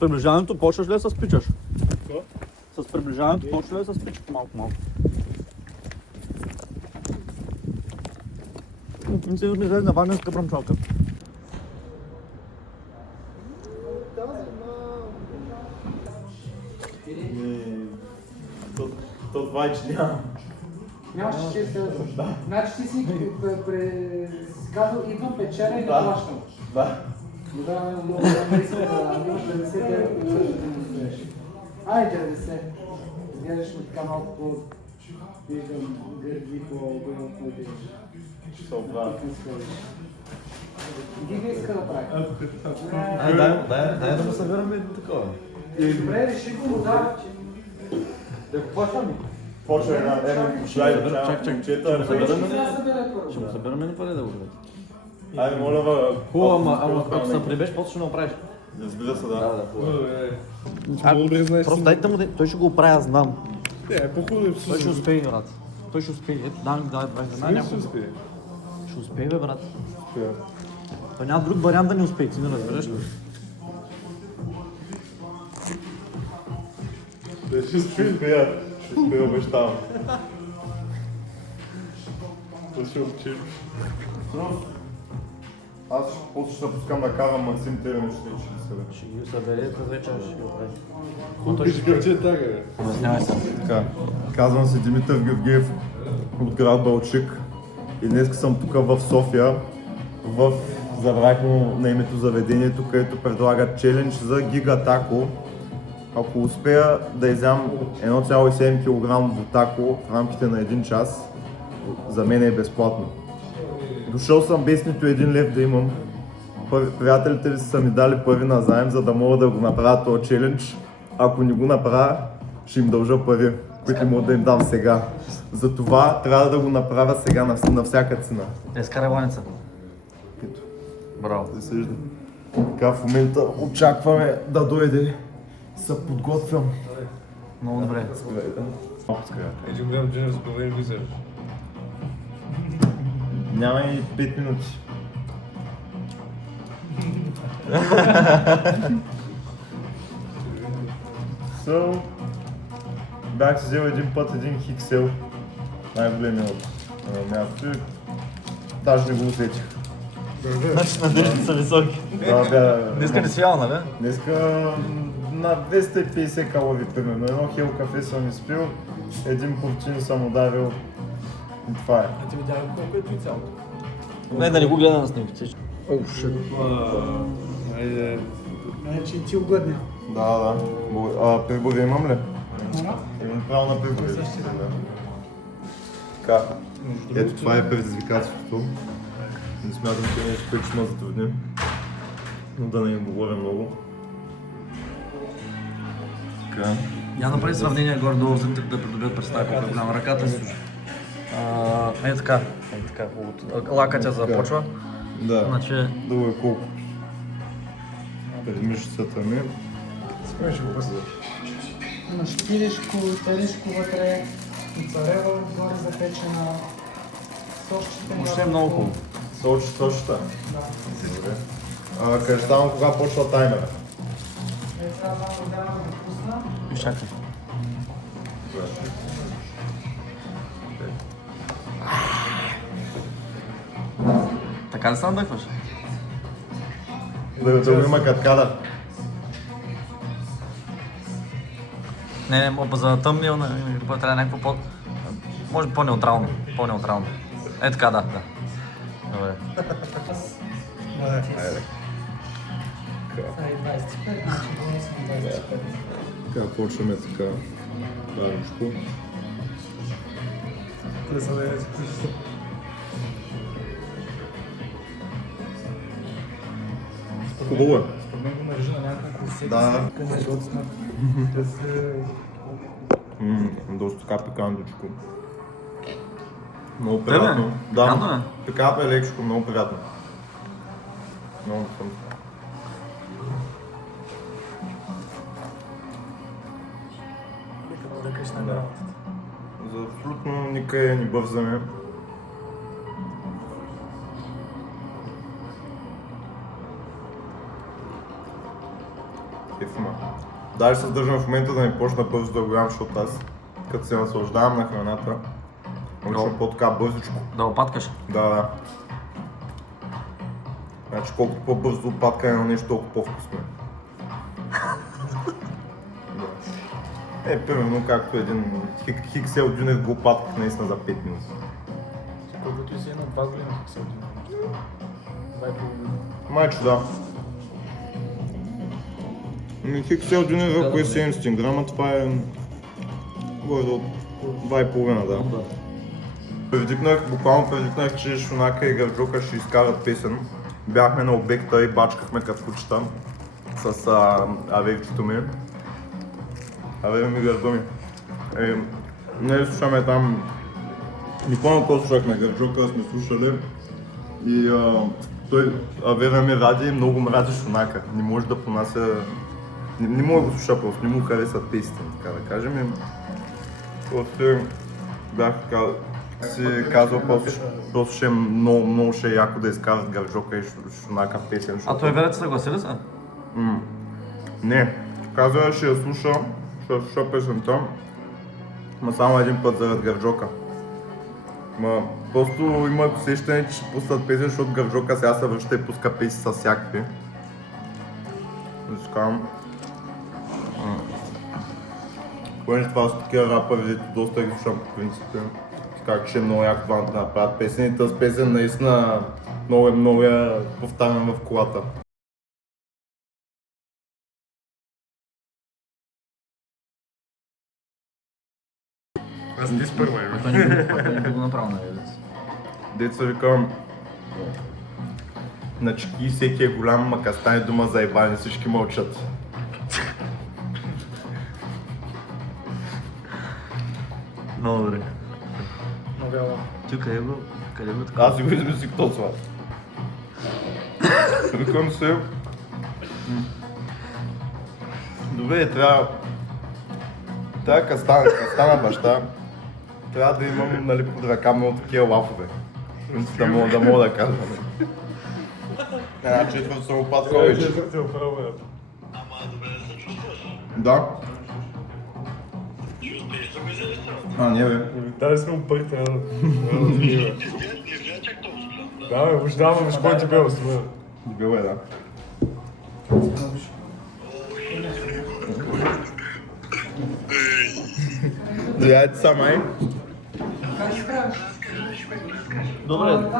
Приближаването почваш ли да се спичаш? С приближаването почва ли да се спичаш малко-малко? Не си ми излезе на варна с къпрамчалка. То това е, че няма. Нямаш че се значи ти си казал, идвам печера и да плащам. Да. Да, много да имаш 50 евро, да стоиш. Айде 90. Гледаш ми така малко по... Виждам гърди по огъня, който идеш. Ще се оправя. Гига иска да прави. Дай да му събираме едно такова. Добре, реши го, да. Да го плащам ли? Почва една Чак. Ще го събираме ли пари да го видят? Айде, моля ва. Хубаво, ама ако се прибеш, после ще не оправиш. Разбира се, да. Просто дайте му, той ще го оправя, аз знам. По-хубаво Той ще успее, брат. Той ще успее. Ето, дай 20 някой. Ще успее, бе, брат. Той няма друг вариант да не успее, ти не разбираш ли? Ще успея, обещавам. То ще учиш. Аз после ще пускам да карам Максим Терен, ще ги събера. Ще ги събере, тази вечер ще ги оправи. Купиш гърче така, бе. Обяснявай се. Така, казвам се Димитър Гевгиев от град Балчик и днес съм тук в София, забравих му на името заведението, където предлага челендж за Гига Тако. Ако успея да изям 1,7 кг тако в рамките на 1 час, за мен е безплатно. Дошъл съм без нито 1 лев да имам. Приятелите ли са ми дали пари на заем, за да мога да го направя този челендж. Ако не го направя, ще им дължа пари, които мога да им дам сега. Затова трябва да го направя сега на всяка цена. Изкарай ланица. Ето, Браво. да се вижда. Така в момента очакваме да дойде. Се подготвям. Много добре. Един голям джинер с главен визер. Няма и 5 минути. Бях си взел един път един хиксел, най-големия от място и даже не го усетих. Значи надеждите са високи. Днеска не си ял, нали? Днеска на 250 калории примерно. Едно хел кафе съм изпил, един повчин съм ударил и това е. А ти видяли колко е той цялото? Не, да не го гледа на снимките. Айде. Значи ти угодня. Да. Прибори имам ли? Имам право на прибори. Така, ето това е предизвикателството. Не смятам, че нещо, което ще ме затрудни, но да не им говоря много. Така. Я направи сравнение горе-долу, за да придобият представа колко е голяма ръката си. Е така, лакътя започва. Да, Значи... долу е колко? Пред мишицата ми. Спомня ще го пъсна. Имаш пилешко, телешко вътре, моцарела отгоре запечена, сосчета. Въобще е много хубаво. Сочета. Да. Къде ставам кога почва таймера? Трябва да го пусна. Изчакай. Така ли се надъхваш? Да го има каткада. Не, за тъмния, трябва някакво по... Може би по-неутрално. По-неутрално. Е така, да. Добре. Така, почваме така бавичко. Хубаво е. Да. Доста така пикантичко. Много приятно. Да, пикантно е лекшко, много приятно. Много съм. За абсолютно никъде не бързаме. Ефима. Даже се сдържам в момента да не почна бързо да го ям, защото аз като се наслаждавам на храната, обичам по-така бързичко. Да опаткаш. Да. Значи колкото по-бързо опаткане на нещо, толкова по-вкусно е. Примерно както един Хиксел Дюнев го опатках наистина за 5 минути. Колкото и си на 2 години Хиксел Дюнев. 2,5 години. Майче, да. Хиксел Дюнев, ако е 700 грама, това е горе от 2,5, да. Буквално предвикнах, че Шунака и Гърджока ще изкарат песен. Бяхме на обекта и бачкахме като кучета с авевчето ми. Авеве ми гърдо ми. Ние слушаме там... Не помня какво слушахме, Гърджока сме слушали. И Авеве ми ради и много мрази Шунака. Не може да понася... Не мога да го слуша просто, не му харесват песните, така да кажем. Просто бях си казал, просто ще много ще е яко да изкарат Гърджока и Шунака песен. А той Верец съгласи ли се? Не, казва ще я слуша песента, но само един път заради Гърджока. Просто има усещане, че ще пуснат песен, защото Гърджока сега се връща и пуска песни с всякакви. Понеже това са такива рапъри, дето доста ги слушам по принцип. Как ще е много яко това да направят песен и тази песен наистина много я повтарям в колата. Аз ти спърва, Той не би го направил на Верец. Деца викам, на чеки всеки е голям, мака стане дума за ебане, всички мълчат. Много добре. Новела. Ти къде го така? Аз си го измислих това. Викам се... Добре, трябва като стана баща, трябва да имам, нали, под ръка много такива лафове. Да мога да кажа. Една четвърт съм опаткал вече. Ама добре да се чувстваш. Да. Чувстваш да мисля ли се? Не бе. Дай сме му пари, трябва да сбива. Е. Не изгледа чак толкова. Да, бе, уж давам, виж кой ти бе освоя. Дебело е, да. Яйте са, май. Добре.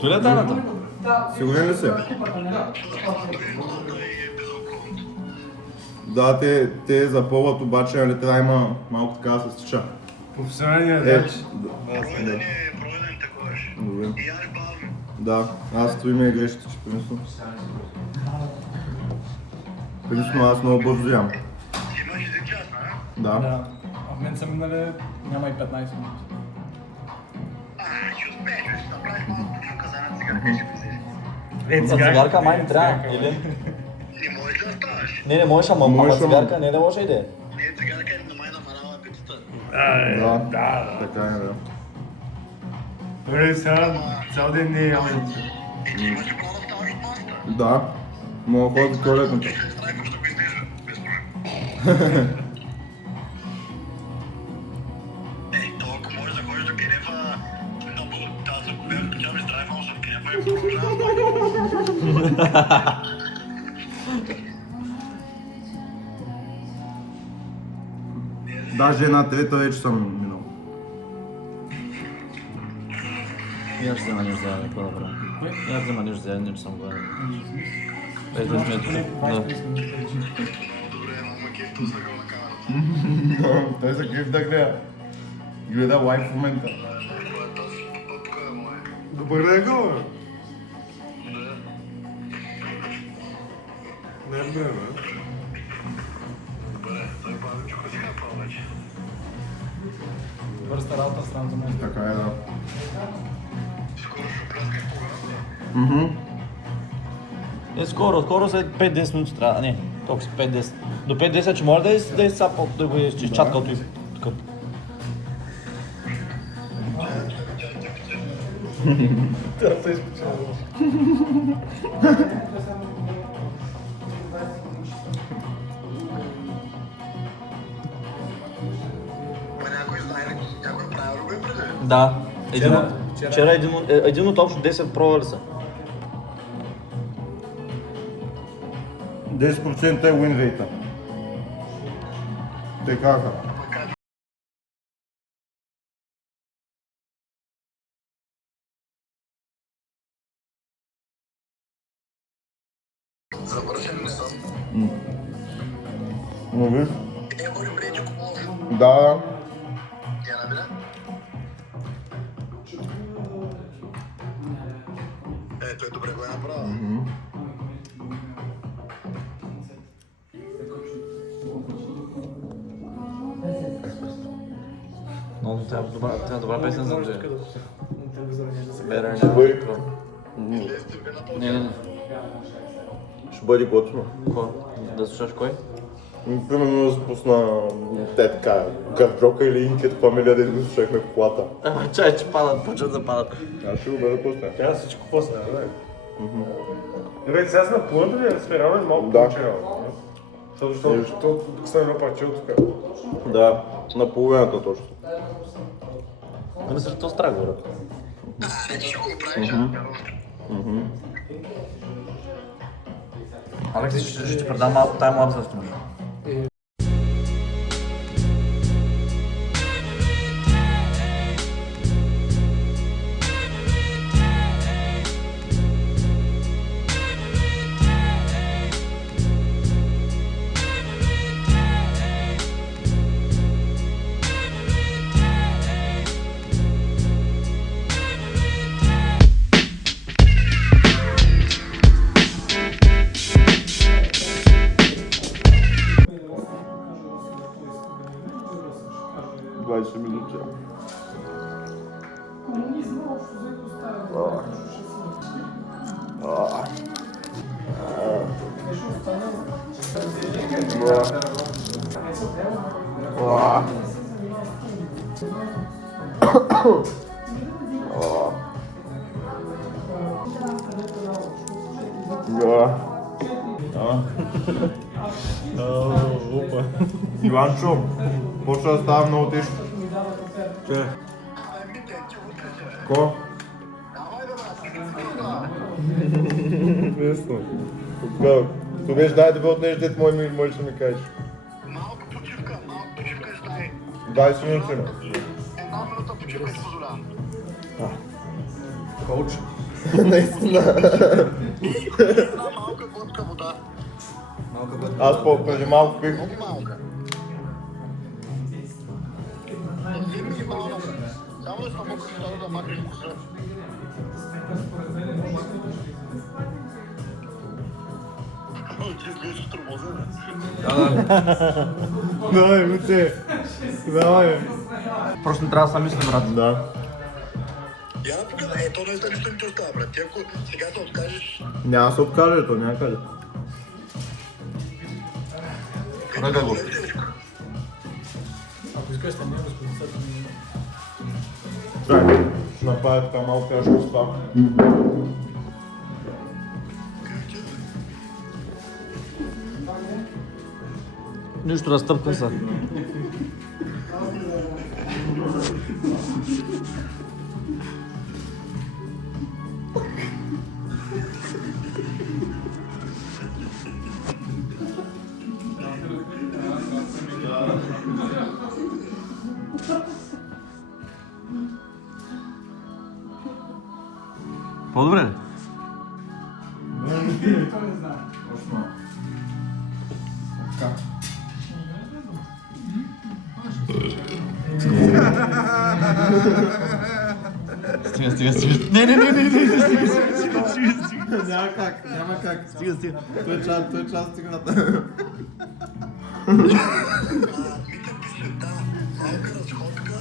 Той ли е тайната? Сигурен ли си? Да, те запълват, обаче, нали трябва има малко така да се стича. Професионалният деч. Да. Проведен таковаш. Добре. И аз бавно. Да, аз това име е грешите, че принесно. Принесно аз много бързо ям. Имаш един час, а? Да. Да. А в мен са минали няма и 15 минути. Ще успееш, ще направиш малко почука за една цигарка и ще влезеш. За цигарка май не трябва, или? Не можеш да ставаш. Не можеш, ама Можеш, ама- цигарка не може и да е. Не, цигарка е на май намалява апетита. Да. Така е, да. Добре, сега цял ден не ям. Е, Ти имаш ли право да ставаш от масата? Да. Мога да ходя до туалетната. Ще се страйкаш да го излиза, без проблем. То ако можеш да ходиш до Кенефа, аз ако бях да ми здраве малко от Кенефа и продължавам. Даже една трета вече съм минал. И аз ще взема нещо заедно, какво да правя? И аз взема нещо заедно, че съм гладен. Ето да сме тук. Да. Добре, мама кефто за гъл на камерата. Той се крив да гледа. Гледа лайв в момента. Това е този пъпка, мое. Добър да е гъл, бе. Не е добре, бе. Добре, той бавим чука си хапал вече. Върста работа срам за мен. Така е, да. Скоро ще пляскай в кога. Скоро след 5-10 минути трябва, не. Толкова си 5-10. До 5-10, че може да е сапал, да го изчаткал и тук. Търта изпочва. Ма някой знае ли? Някой правил ли го е преди? Да. Вчера. Вчера един от общо 10 пробвали са. 10% е win rate. Те казаха. Завършен не съм. Но виж? Не говорим преди купуваш. Да. Я набира? Той добре го е направил. Но тя е добра песен за Може да тук да на телевизора не да се Better Ще бъде. Излезте ви на този. Не. Ще бъде готино. Кой? Да слушаш кой? Примерно да запусна те така, Гарджока или Инкет фамилия, да го слушахме в колата. Ама чай, че падат, почват да падат. Аз ще го бъда пусна. Тя всичко после, да. Добре, сега на плънта ли е разферал малко Да. повече работа? Защото съм едно парче от тук. Да, на половината точно. Да мисля, че то страх говоря. Ти ще го правиш. Алекс, ще ти предам малко таймлапс да снимаш. Минути. Иванчо, почва да става много тежко. Ко? Лесно. Ту беше дай да бе отнеш дет мой ще ми кажеш. Малко почивка ще дай. 20 минути има. Една минута почивка ще позволявам. Коуч. Наистина. Една малка глътка вода. Аз преди малко пих. Много малка. Минимално. Само да смъкаш да махнеш вкуса. Ти изглеждаш тормозен. Давай, мите. Давай. Просто не трябва да се мисли, брат. Да. Я напока, то не знае нищо не ти остава, брат. Ти ако сега се откажеш, Няма да се откаже, то няма къде. Ръга го. Ако искаш да не разпознат, Чакай, ще направя така малко тежко с това. Нищо разтъпка са. По-добре ли? Стига. Не. Няма как. Стига. Той час стигната. Мите пише, да, малка разходка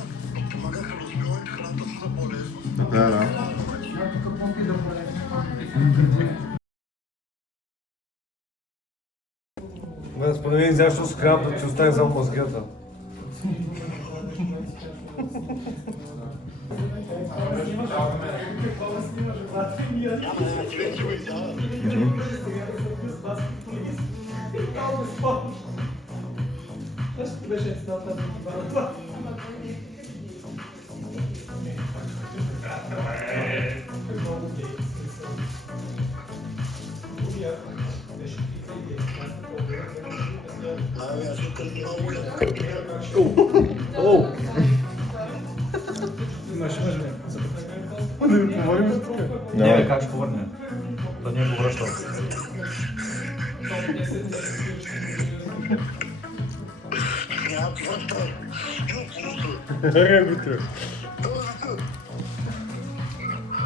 помага за размиването, храната се за по-лесно. Да. взяш с хряб да ти остане само мозгията. Не, бе, как ще повърне? Да не е повръщал.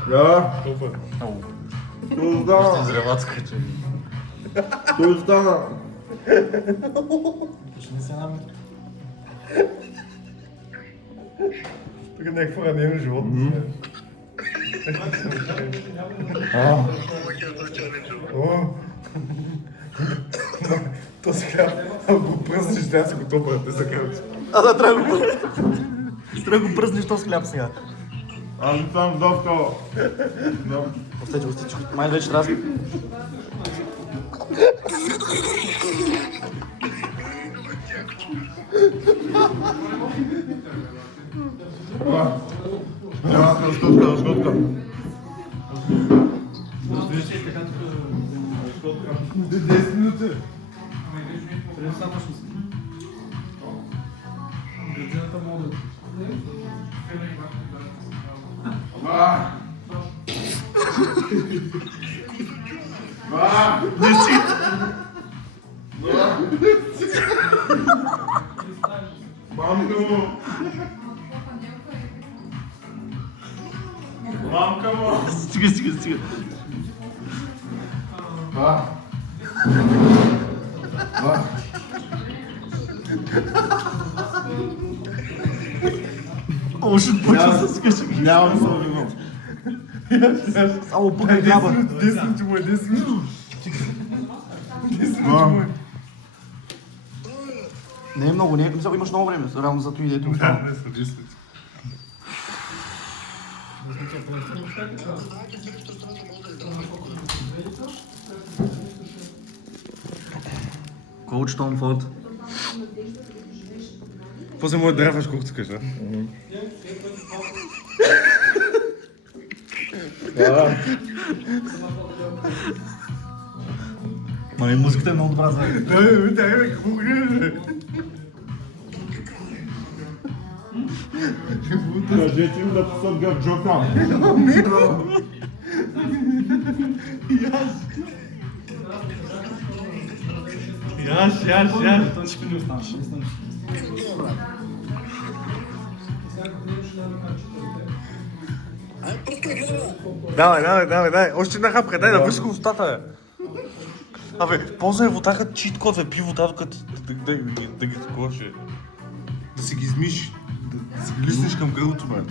Да, Много. то стана. Изревацка, че. То стана. Тук е някакво ранено животно. То сега, ако го пръснеш, трябва да се го топа, те са кръвче. Да, трябва да го трябва да го пръснеш този хляб сега. Аз съм доста. Остече, май вече трябва да... Разготка. 10 минути. Мамка му! Стига. О, ще почва се скача. Няма да се вино. Само пукай хляба. 10 минути му е 10 минути. 10 минути му е. Не е много, не е. Мисля, имаш много време, реално за това идето. Да, не са 10 минути. Коуч Том Форд. После му драфаш колкото искаш, а? Мали, музиката е много добра за... Дай, какво гледаш? Кажете им да писат гавджока. Яш. Точно не останаш. Давай. Още една хапка, дай да върши устата, бе. Абе, ползвай водата чит код, бе, пи вода, докато да ги таковаш, бе. Да си ги измиш, да си ги лиснеш към гърлото, бе.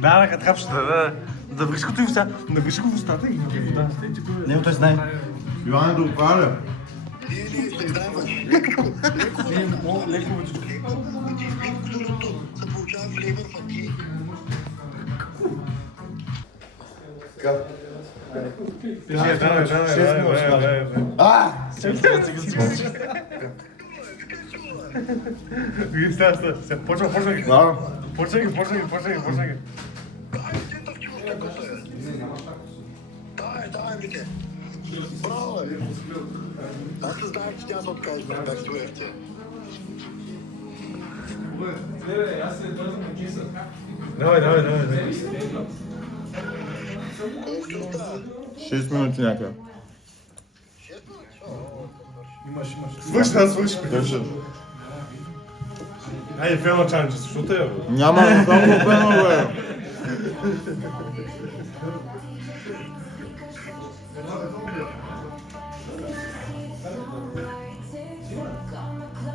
Да, като хапчета, да върши като и в устата. Да върши го в устата и напи вода. Не, той знае. Йоанне да оправя. Леко. се получава флейвър фати. Почвай ги. Давай, бите. Браво, бе. Аз се знаем, че тя се откажеш, как стоехте. Давай. Колко ти остава? 6 минути някъде. 6 минути? Свърши. Държа. Айде, фена чанче, защото е, бе. Няма, само пено, бе.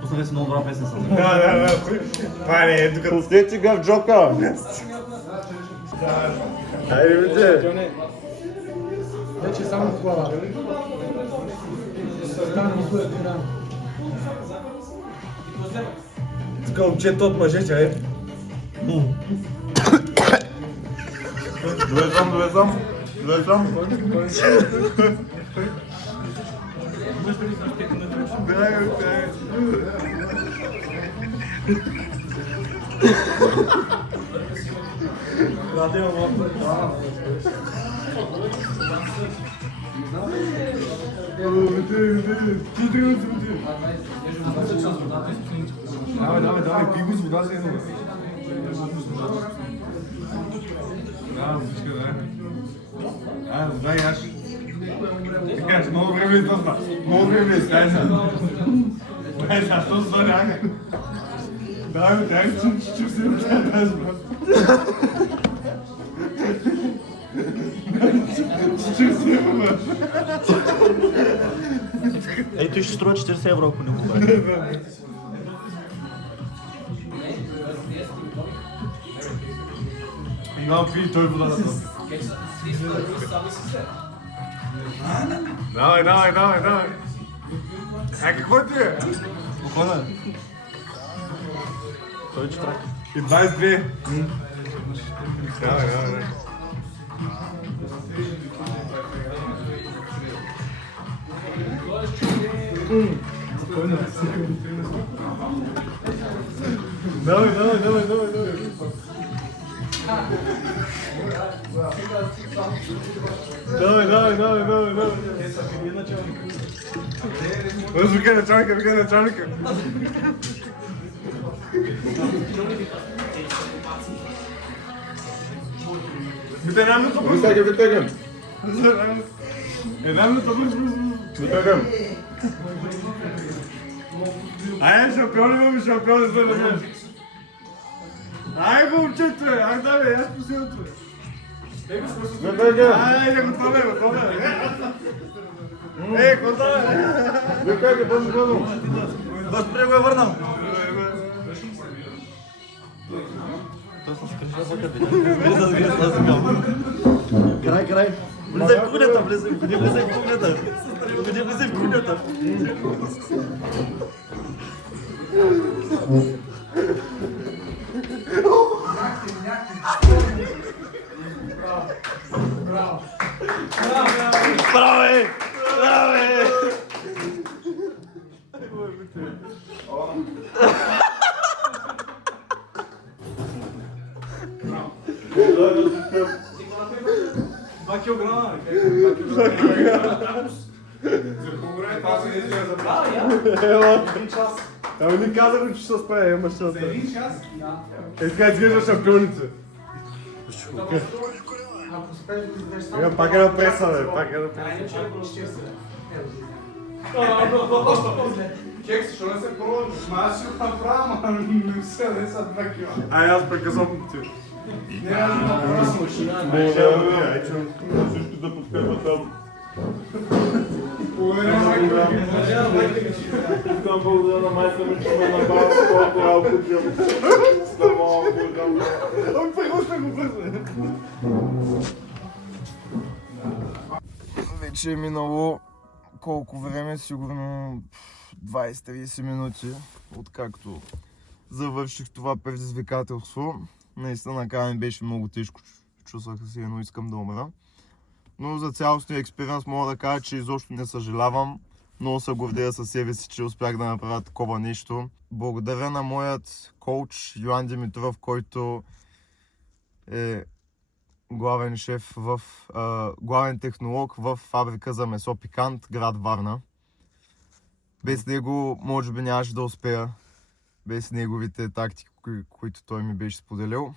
Пуснали си много добра песен с него. Да. Това не е тук. Пустете гавджока. Айде, бите. Вече само в глава. Тук момчето от мъже, чай. Довезам. Давай, пи го с вода си едно. Да, всичка, да. Дай аз. Така, много време е това. Много време е, дай сега. Дай сега, що звъняга? Дай, че си ме тази брат. Че си ме брат. Ей, той ще струва 40 евро, ако не го прави. Имам пи, той водата. Давай. Какво ти е? Спокойно. Той че трака. И 22. Давай. Давай. Викай началника. Една минута бързо. Витегам. Една минута бързо. Витегам. Ай, шампиони за да знаеш. Ай, момчето е! Ай, давай, аз последното е! Витегам. Ай, готове! Ей, готове! Витегам, бързо. Възпри го е върнал. Той се скръжа за къде. Влиза за камера. Край. Влизай в кухнята, влизай в кухнята. Влизай в кухнята. Браво! Ама не казах, че ще се справя, машината. Е, така изглежда шампионица. Пак е на преса, бе, Кекс, що не се проводиш? Аз ще направя, ама не се, не са 2 кила. Ай, аз прекъсвам ти. Не, аз не направя машина. Благодаря, също да подкрепя там. Искам благодаря на майка ми, че ме набава с колко работа, че ставала благодаря. Прегоща го бързо. Вече е минало колко време, сигурно 20-30 минути, откакто завърших това предизвикателство. Наистина накрая ми беше много тежко, чувствах се едно искам да умра. Но за цялостния експириенс мога да кажа, че изобщо не съжалявам. Много се гордея със себе си, че успях да направя такова нещо. Благодаря на моят коуч Йоан Димитров, който е главен шеф главен технолог в фабрика за месо Пикант, град Варна. Без него може би нямаше да успея, без неговите тактики, които той ми беше споделил.